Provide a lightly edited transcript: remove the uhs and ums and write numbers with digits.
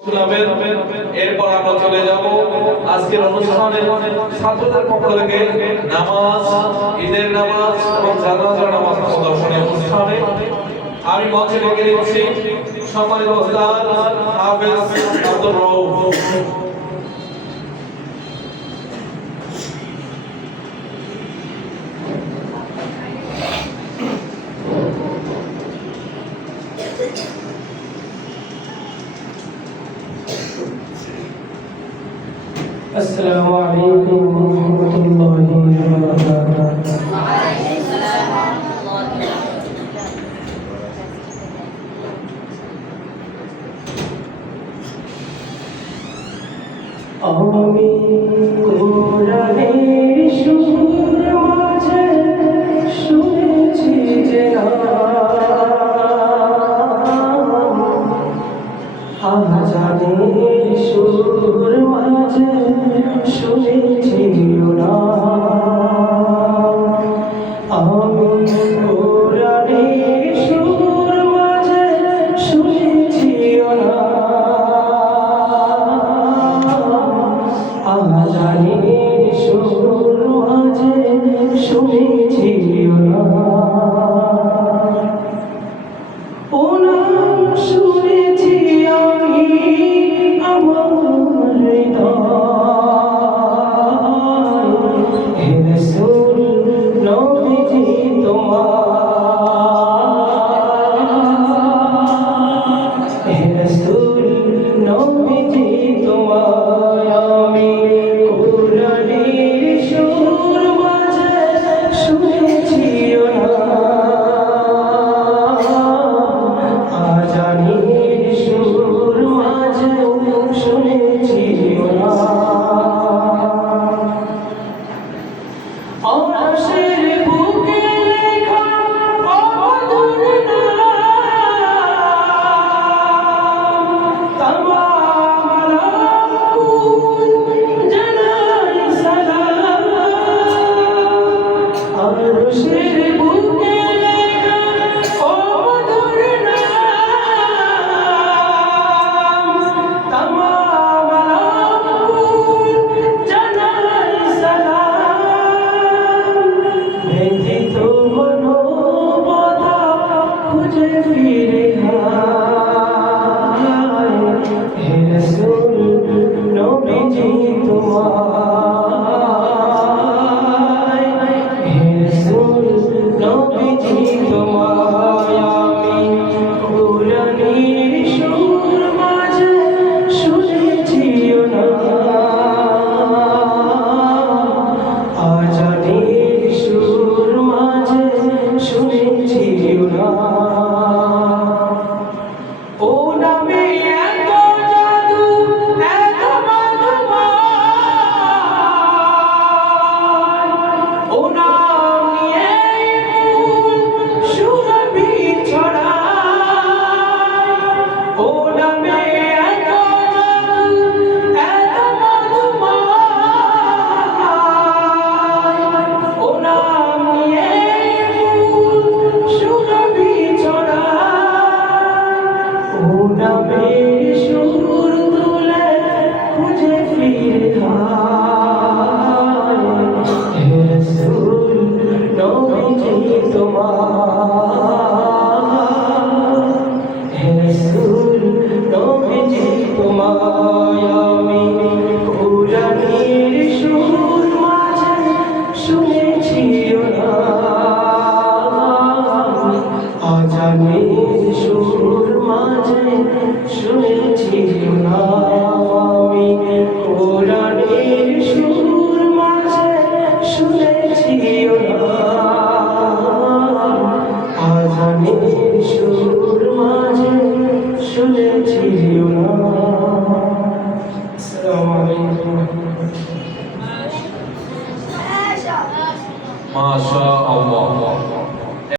এরপর আমরা চলে যাব আজকের অনুষ্ঠানে ছাত্রদের পক্ষ থেকে নামাজ, ঈদের নামাজ এবং জানাজার নামাজ প্রদর্শনী অনুষ্ঠানে আমি মঞ্চে ডেকে নিচ্ছি সম্মানিত ওস্তাদ হাফেজ আব্দুর রউফ। السلام عليكم ورحمة الله وبركاته. وعليكم السلام ورحمة الله وبركاته. আমি কোরআনের সুর মাঝে শুনেছি যে আজানের সুর মাঝে শুনেছি না আমি কোরআনের সুর মাঝে শুনেছি না আজানের সুর মাঝে শুনেছি না ও নাম শুনেছি আমি আমার হৃদয় হে রাসূল নবীজি তোমার হে রাসূল নবীজি তোমার আমি কোরআনের সুর মাঝে শুনেছি না আজানের সুর মাঝে শুনেছি না আকাশের বুকে লেখা অমধুর নাম তামাম আলাকুল জানাই সালাম আরশের বুকে লেখা অমধুর নাম তামাম আলাকুল জানাই সালাম ব্যথিত মনোবতা খুঁজে ফিরে হায় হে রাসূল নবীজি তোমায় হে রাসূল নবীজি তোমায় আমি কোরআনের সুর মাঝে শুনেছি না আজানের সুর মাঝে শুনেছি না ও নামে এত জাদু এত মধুময় ও নাম নিয়ে ফুল সুরভি ছড়ায় ও নামে এত জাদু এত মধুময় ও নাম নিয়ে ফুল সুরভি ছড়ায় ও নামের সুর তুলে খুঁজে ফিরে হায় হে রাসূল নবীজি তোমার হে রাসূল নবীজি তোমায় আমি কোরআনের সুর মাঝে শুনেছি না আজানের সুর মাঝে শুনেছি না আমি কোরআনের সুর মাঝে শুনেছি না আজানের সুর মাঝে শুনেছি না আসসালামু আলাইকুম মাশাআল্লাহ।